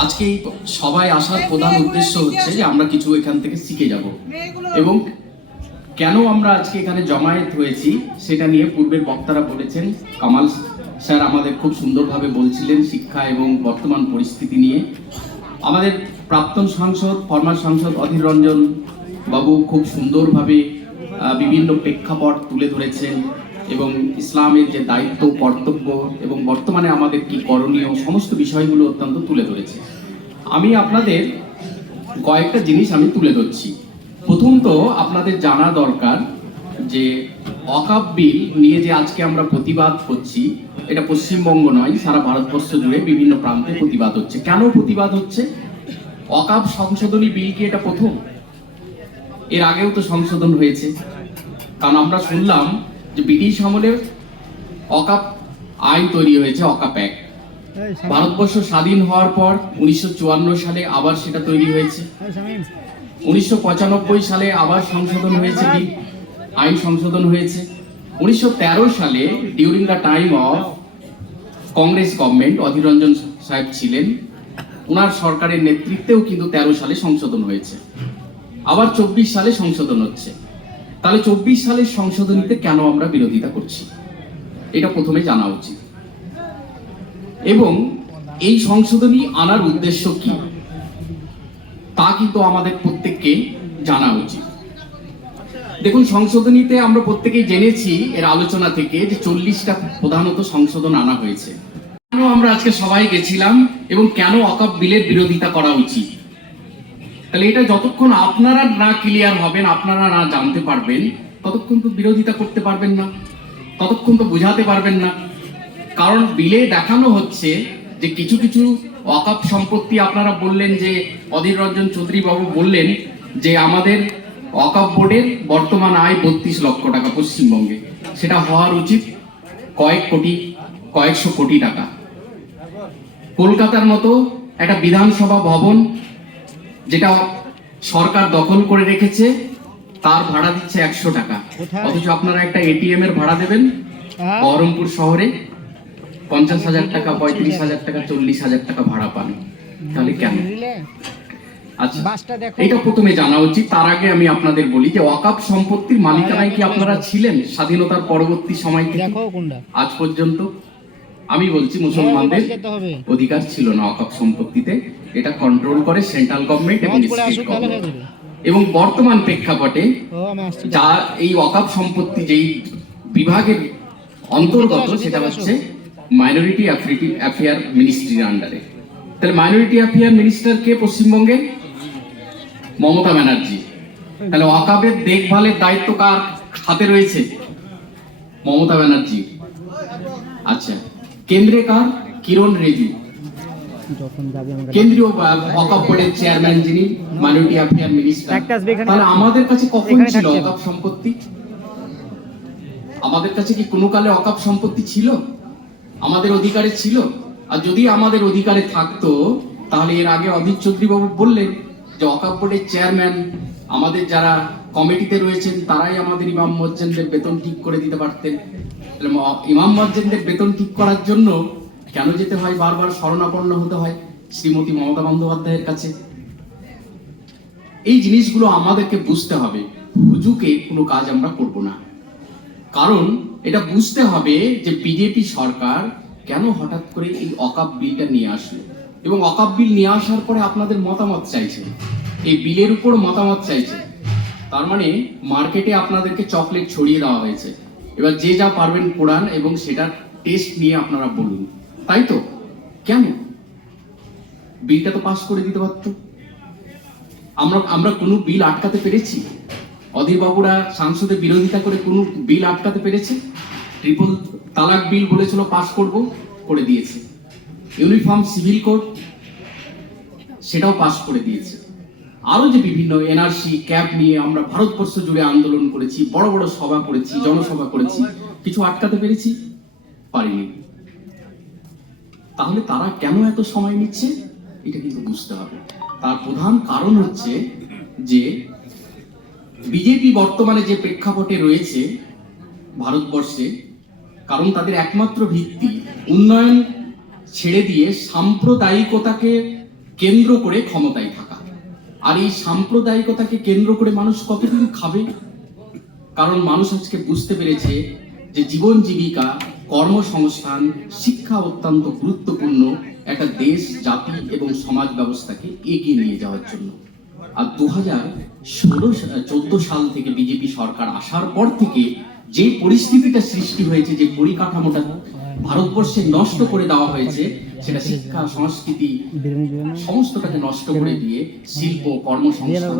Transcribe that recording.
আজকে এই সবাই আসার প্রধান উদ্দেশ্য হচ্ছে যে আমরা কিছু এখান থেকে শিখে যাব এবং কেন আমরা আজকে এখানে জমায়েত হয়েছি সেটা নিয়ে পূর্বের বক্তারা বলেছেন। কামাল স্যার আমাদের খুব সুন্দরভাবে বলছিলেন শিক্ষা এবং বর্তমান পরিস্থিতি নিয়ে। আমাদের প্রাক্তন সাংসদ ফরমার সাংসদ অধীর রঞ্জন বাবু খুব সুন্দরভাবে বিভিন্ন প্রেক্ষাপট তুলে ধরেছেন এবং ইসলামের যে দায়িত্ব কর্তব্য এবং বর্তমানে আমাদের কি করণীয় সমস্ত বিষয়গুলো অত্যন্ত তুলে ধরেছে। আমি আপনাদের কয়েকটা জিনিস আমি তুলে ধরছি। প্রথম তো আপনাদের জানা দরকার যে ওয়াকফ বিল নিয়ে যে আজকে আমরা প্রতিবাদ করছি, এটা পশ্চিমবঙ্গ নয়, সারা ভারতবর্ষ জুড়ে বিভিন্ন প্রান্তে প্রতিবাদ হচ্ছে। কেন প্রতিবাদ হচ্ছে? ওয়াকফ সংশোধনী বিল কি এটা প্রথম? এর আগেও তো সংশোধন হয়েছে। কারণ আমরা শুনলাম যে ব্রিটিশ আমলে ওয়াকফ আইন তৈরি হয়েছে, ওয়াকফ অ্যাক্ট। ভারতবর্ষ স্বাধীন হওয়ার পর 1954 সালে আবার সেটা তৈরি হয়েছে। 1995 সালে আবার সংশোধন হয়েছে, আইন সংশোধন হয়েছে। 1913 সালে during the time of Congress government, Adhir Ranjan সাহেব ছিলেন, ওনার সরকারের নেতৃত্বেও কিন্তু 13 সালে সংশোধন হয়েছে। আবার 24 সালে সংশোধন হচ্ছে। তাহলে 24 সালের সংশোধনীতে কেন আমরা বিরোধিতা করছি, এটা প্রথমে জানা উচিত। এবং এই সংশোধনী আনার উদ্দেশ্য কি তা কিন্তু আমাদের প্রত্যেককে জানা উচিত। দেখুন, সংশোধনীতে আমরা প্রত্যেকেই জেনেছি এর আলোচনা থেকে যে 40টা প্রধানত সংশোধন আনা হয়েছে। কেন আমরা আজকে সবাই গেছিলাম এবং কেন ওয়াকফ বিলের বিরোধিতা করা উচিত, তাহলে এটা যতক্ষণ আপনারা না ক্লিয়ার হবেন, আপনারা না জানতে পারবেন, ততক্ষণ তো বিরোধিতা করতে পারবেন না, ততক্ষণ তো বোঝাতে পারবেন না। কারণ বিলে দেখানো হচ্ছে যে কিছু কিছু ওয়াকফ সম্পত্তি, আপনারা বললেন যে অধীর রঞ্জন চৌধুরী বাবু বললেন যে আমাদের ওয়াকফ বোর্ডের বর্তমান আয় 32 লক্ষ টাকা পশ্চিমবঙ্গে, সেটা হওয়ার উচিত কয়েকশো কোটি টাকা। কলকাতার মতো একটা বিধানসভা ভবন যেটা সরকার দখল করে রেখেছে, তার ভাড়া দিচ্ছে 100 টাকা, অথচ আপনারা একটা এটিএম এর ভাড়া দেবেন বহরমপুর শহরে 50,000 টাকা, 35,000 টাকা, 40,000 টাকা ভাড়া পান। তাহলে কেন? আচ্ছা, এটা প্রথমে জানা উচিত। তার আগে আমি আপনাদের বলি যে ওয়াকফ সম্পত্তির মালিকানায় কি আপনারা ছিলেন স্বাধীনতার পরবর্তী সময় থেকে আজ পর্যন্ত? আমি বলছি মুসলমানদের অধিকার ছিল না ওয়াকফ সম্পত্তিতে, এটা কন্ট্রোল করে সেন্ট্রাল গভর্নমেন্ট এবং স্টেট গভর্নমেন্ট। এবং বর্তমান প্রেক্ষাপটে যা এই ওয়াকফ সম্পত্তি যেই বিভাগের অন্তর্গত, সেটা হচ্ছে মাইনরিটি অ্যাফেয়ার মিনিস্ট্রির আন্ডারে। তাহলে মাইনরিটি অ্যাফেয়ার মিনিস্টার কে পশ্চিমবঙ্গে? মমতা ব্যানার্জি। তাহলে ওয়াকফের দেখভালের দায়িত্ব কার হাতে রয়েছে? মমতা ব্যানার্জি। আচ্ছা, কেন্দ্রে কার? কিরণ রিজিজু। কেন্দ্রীয় ওয়াকফ বোর্ডের চেয়ারম্যান যিনি, মাইনরিটি অ্যাফেয়ার মিনিস্টার। তাহলে আমাদের কাছে কখন ছিল ওয়াকফ সম্পত্তি? আমাদের কাছে কি কোনো কালে ওয়াকফ সম্পত্তি ছিল? আমাদের অধিকারে ছিল? আর যদি আমাদের অধিকারে থাকতো, তাহলে এর আগে অধীর চৌধুরী বাবু বললেন যে ওয়াকফ বোর্ডের চেয়ারম্যান, আমাদের যারা কমিটিতে রয়েছেন তারাই আমাদের ইমাম মুয়াজ্জিনদের বেতন ঠিক করে দিতে পারতেন। ইমাম মুয়াজ্জিনদের বেতন ঠিক করার জন্য কেন যেতে হয়, বারবার শরণাপন্ন হতে হয় শ্রীমতী মমতা বন্দ্যোপাধ্যায়ের কাছে? এই জিনিসগুলো আমাদেরকে বুঝতে হবে। হুজুকে কোনো কাজ আমরা করব না। কারণ এটা বুঝতে হবে যে বিজেপি সরকার কেন হঠাৎ করে এই ওয়াকফ বিলটা নিয়ে আসলো এবং ওয়াকফ বিল নিয়ে আসার পরে আপনাদের মতামত চাইছে, এই বিলের উপর মতামত চাইছে। তার মানে মার্কেটে আপনাদেরকে চকলেট ছড়িয়ে দেওয়া হয়েছে, এবার যে যা পারবেন কোরআন এবং সেটার টেস্ট নিয়ে আপনারা বলুন, তাই তো? কেন? বিলটা তো পাস করে দিতে পারতো। আমরা কোনো বিল আটকাতে পেরেছি? অধীর বাবুরা সংসদে বিরোধিতা করে কোনো বিল আটকাতে পেরেছে? ট্রিপল তালাক বিল বলেছিল পাস করব, করে দিয়েছে। ইউনিফর্ম সিভিল কোড, সেটাও পাস করে দিয়েছে। আরো যে বিভিন্ন এনআরসি ক্যাপ নিয়ে আমরা ভারতবর্ষ জুড়ে আন্দোলন করেছি, বড় বড় সভা করেছি, জনসভা করেছি, কিছু আটকাতে পেরেছি? পারিনি। তাহলে তারা কেন এত সময় নিচ্ছে, এটা কিন্তু বুঝতে হবে। তার প্রধান কারণ হচ্ছে যে বিজেপি বর্তমানে যে প্রেক্ষাপটে রয়েছে ভারতবর্ষে, কারণ তাদের একমাত্র ভিত্তি উন্নয়ন ছেড়ে দিয়ে সাম্প্রদায়িকতাকে কেন্দ্র করে ক্ষমতায় থাকা। আর এই সাম্প্রদায়িকতাকে কেন্দ্র করে মানুষ কতদিন খাবে? কারণ মানুষ আজকে বুঝতে পেরেছে যে জীবন জীবিকা, কর্মসংস্থান, শিক্ষা অত্যন্ত গুরুত্বপূর্ণ একটা দেশ, জাতি এবং সমাজ ব্যবস্থাকে এগিয়ে নিয়ে যাওয়ার জন্য। আর 2014 সাল থেকে বিজেপি সরকার আসার পর থেকে যে পরিস্থিতিটা সৃষ্টি হয়েছে, যে পরিকাঠামোটা ভারতবর্ষে নষ্ট করে দেওয়া হয়েছে, সেটা শিক্ষা, সংস্কৃতি সমস্তটাকে নষ্ট করে দিয়ে শিল্প, কর্মসংস্থান